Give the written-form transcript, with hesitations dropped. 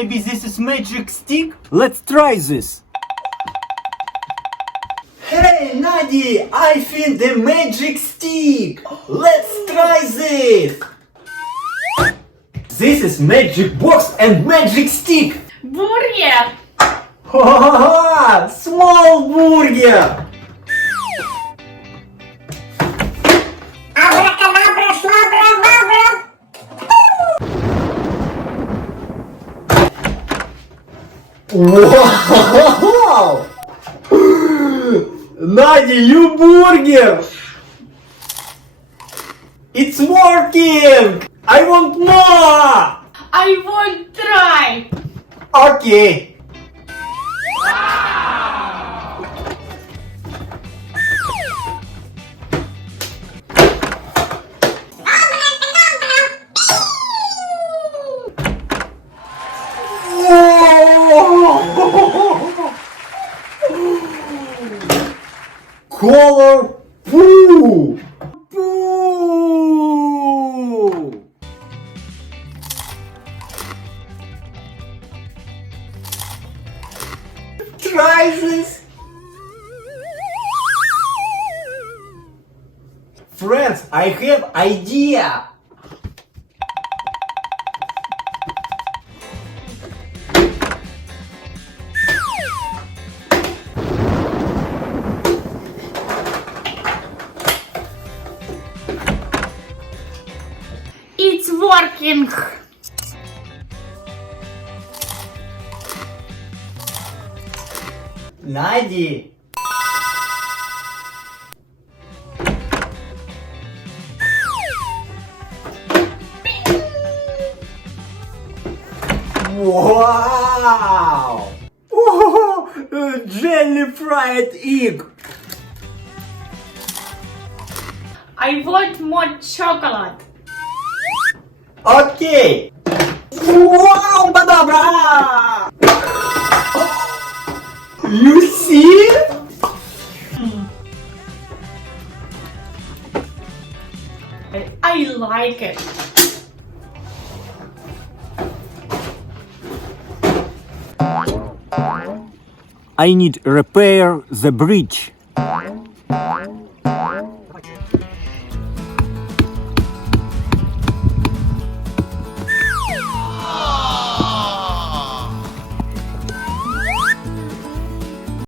maybe this is magic stick? Let's try this. Hey, Nadi, I found the magic stick. Let's try this. This is magic box and magic stick. Бургер! Ha-ha-ha! Small burger. Abracadabra, slabra, Wow! Nadia, you burger! It's working! I want more! I won't try! Okay. Color poo! Poo! Try this! Friends, I have idea! It's working! Нади! Wow! Oh, jelly fried egg! I want more chocolate! Okay! Wow, badabra! You see? I like it! I need repair the bridge.